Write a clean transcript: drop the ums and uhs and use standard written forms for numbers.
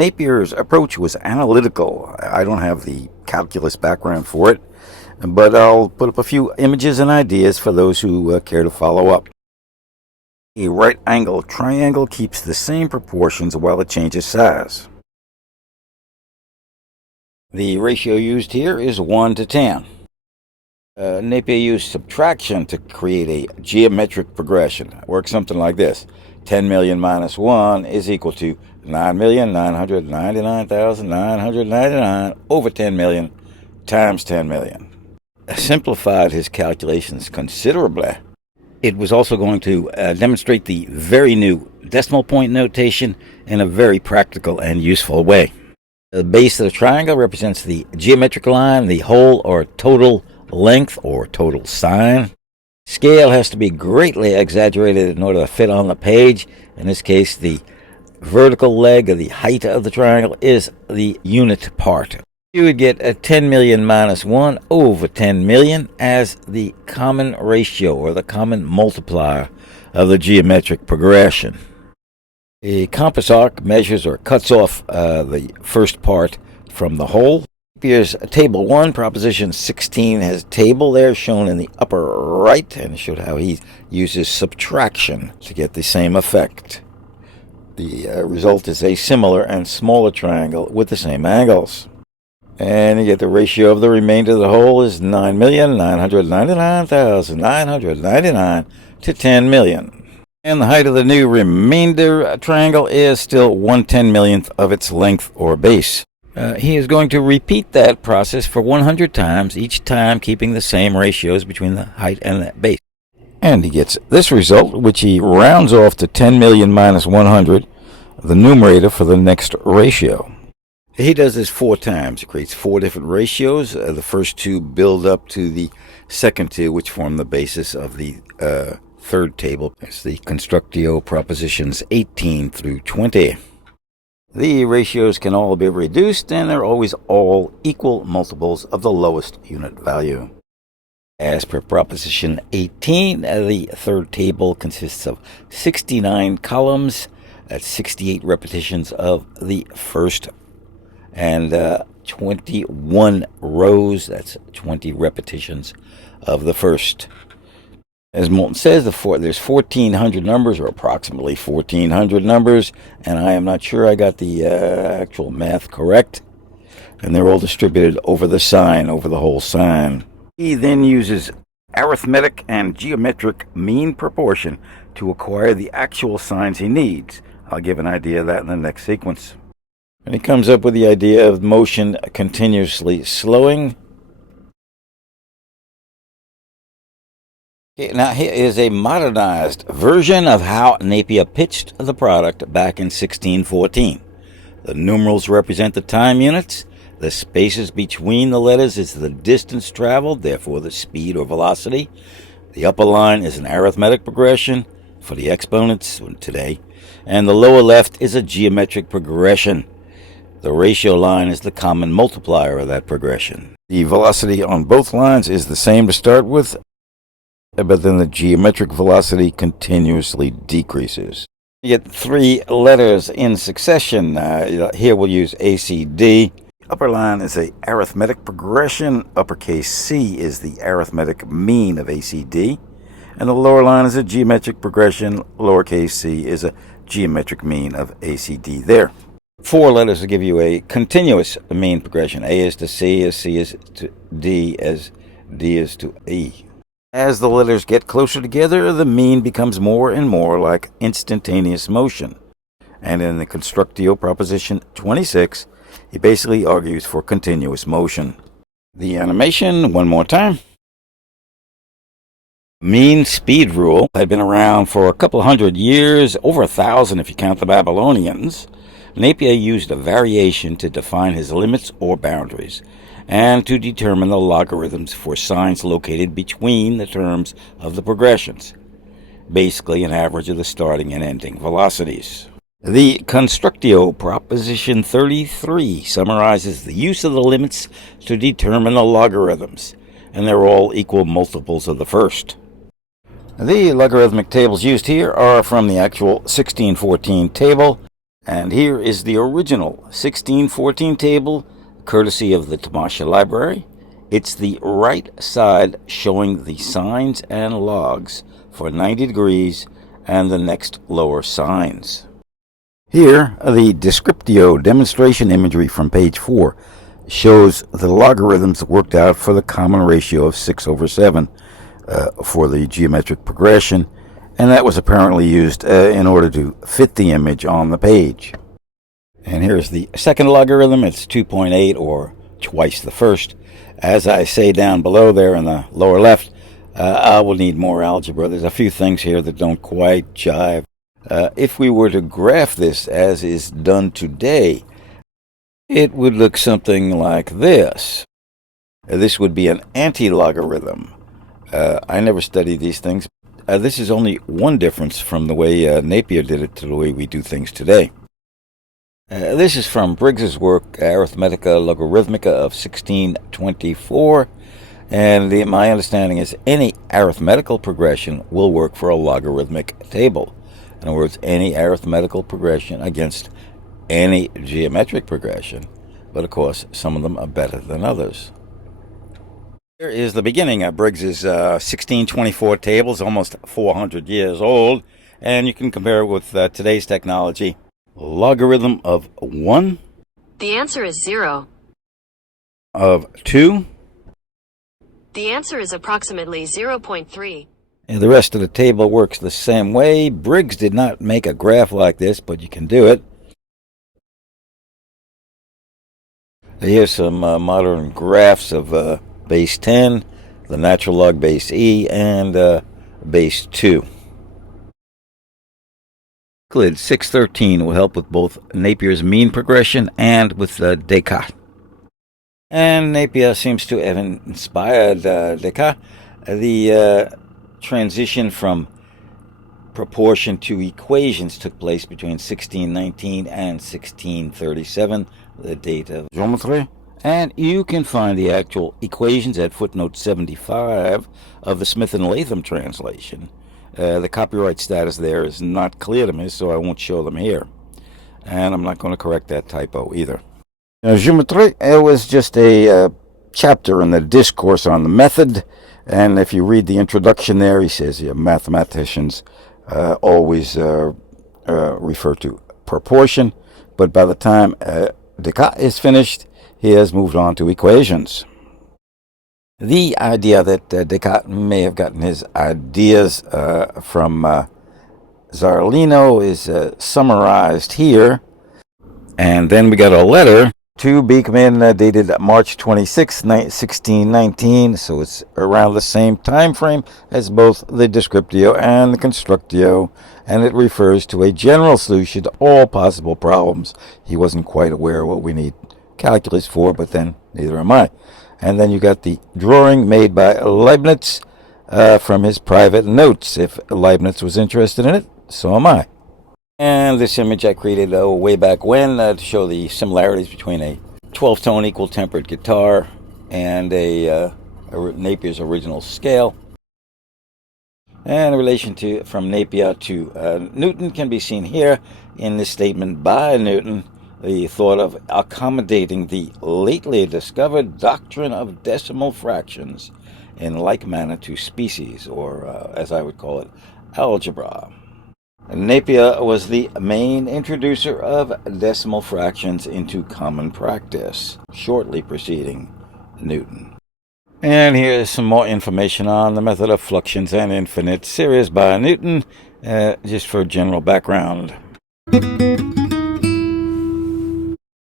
Napier's approach was analytical. I don't have the calculus background for it, but I'll put up a few images and ideas for those who care to follow up. A right angle triangle keeps the same proportions while it changes size. The ratio used here is 1 to 10. Napier used subtraction to create a geometric progression. It works something like this. 10 million minus 1 is equal to 9,999,999 over 10 million times 10 million. Simplified his calculations considerably. It was also going to demonstrate the very new decimal point notation in a very practical and useful way. The base of the triangle represents the geometric line, the whole or total length or total sine. Scale has to be greatly exaggerated in order to fit on the page. In this case, the vertical leg of the height of the triangle is the unit part. You would get a 10 million minus 1 over 10 million as the common ratio or the common multiplier of the geometric progression. A compass arc measures or cuts off the first part from the whole. Here's Table 1, Proposition 16 has a table there shown in the upper right, and showed how he uses subtraction to get the same effect. The result is a similar and smaller triangle with the same angles. And you get the ratio of the remainder of the whole is 9,999,999 to 10 million. And the height of the new remainder triangle is still 1/10 millionth of its length or base. He is going to repeat that process for 100 times, each time keeping the same ratios between the height and the base. And he gets this result, which he rounds off to 10 million minus 100, the numerator for the next ratio. He does this 4 times. He creates 4 different ratios. The first 2 build up to the second 2, which form the basis of the third table. It's the Constructio Propositions 18 through 20. The ratios can all be reduced, and they're always all equal multiples of the lowest unit value. As per Proposition 18, the third table consists of 69 columns. That's 68 repetitions of the first, and 21 rows. That's 20 repetitions of the first. As Moulton says, there's 1,400 numbers, or approximately 1,400 numbers, and I am not sure I got the actual math correct. And they're all distributed over the sign, over the whole sign. He then uses arithmetic and geometric mean proportion to acquire the actual signs he needs. I'll give an idea of that in the next sequence. And he comes up with the idea of motion continuously slowing. Now, here is a modernized version of how Napier pitched the product back in 1614. The numerals represent the time units. The spaces between the letters is the distance traveled, therefore the speed or velocity. The upper line is an arithmetic progression for the exponents today, and the lower left is a geometric progression. The ratio line is the common multiplier of that progression. The velocity on both lines is the same to start with, but then the geometric velocity continuously decreases. You get 3 letters in succession. Here we'll use ACD. Upper line is a arithmetic progression. Uppercase C is the arithmetic mean of ACD. And the lower line is a geometric progression. Lowercase c is a geometric mean of ACD there. 4 letters will give you a continuous mean progression. A is to C, as C is to D, as D is to E. As the letters get closer together, the mean becomes more and more like instantaneous motion. And in the Constructio Proposition 26, he basically argues for continuous motion. The animation, one more time. Mean speed rule had been around for a couple hundred years, over 1,000 if you count the Babylonians. Napier used a variation to define his limits or boundaries, and to determine the logarithms for signs located between the terms of the progressions, basically an average of the starting and ending velocities. The Constructio Proposition 33 summarizes the use of the limits to determine the logarithms, and they're all equal multiples of the first. The logarithmic tables used here are from the actual 1614 table. And here is the original 1614 table, courtesy of the Tamasha Library. It's the right side showing the sines and logs for 90 degrees and the next lower sines. Here, the Descriptio demonstration imagery from page 4 shows the logarithms worked out for the common ratio of 6/7 for the geometric progression, and that was apparently used in order to fit the image on the page. And here's the second logarithm. It's 2.8, or twice the first. As I say down below there in the lower left, I will need more algebra. There's a few things here that don't quite jive. If we were to graph this as is done today, it would look something like this. This would be an anti-logarithm. I never studied these things. This is only one difference from the way Napier did it to the way we do things today. This is from Briggs's work, Arithmetica Logarithmica of 1624, and my understanding is any arithmetical progression will work for a logarithmic table. In other words, any arithmetical progression against any geometric progression, but of course some of them are better than others. Here is the beginning of Briggs's 1624 tables, almost 400 years old, and you can compare it with today's technology. Logarithm of 1. The answer is 0. Of 2. The answer is approximately 0.3. And the rest of the table works the same way. Briggs did not make a graph like this, but you can do it. Here's some modern graphs of base 10, the natural log base e, and base 2. Euclid 613 will help with both Napier's mean progression and with Descartes. And Napier seems to have inspired Descartes. The transition from proportion to equations took place between 1619 and 1637, the date of geometry. And you can find the actual equations at footnote 75 of the Smith and Latham translation. The copyright status there is not clear to me, so I won't show them here. And I'm not going to correct that typo either. Geometry, it was just a chapter in the discourse on the method. And if you read the introduction there, he says mathematicians always refer to proportion. But by the time Descartes is finished, he has moved on to equations. The idea that Descartes may have gotten his ideas from Zarlino is summarized here. And then we got a letter to Beekman dated March 26, 1619, so it's around the same time frame as both the Descriptio and the Constructio, and it refers to a general solution to all possible problems. He wasn't quite aware of what we need calculus for, but then neither am I. And then you got the drawing made by Leibniz from his private notes. If Leibniz was interested in it, so am I. And this image I created way back when to show the similarities between a 12-tone equal-tempered guitar and a Napier's original scale. And in relation to from Napier to Newton can be seen here in this statement by Newton. The thought of accommodating the lately discovered doctrine of decimal fractions in like manner to species, or as I would call it, algebra. Napier was the main introducer of decimal fractions into common practice, shortly preceding Newton. And here's some more information on the method of fluxions and infinite series by Newton, just for general background.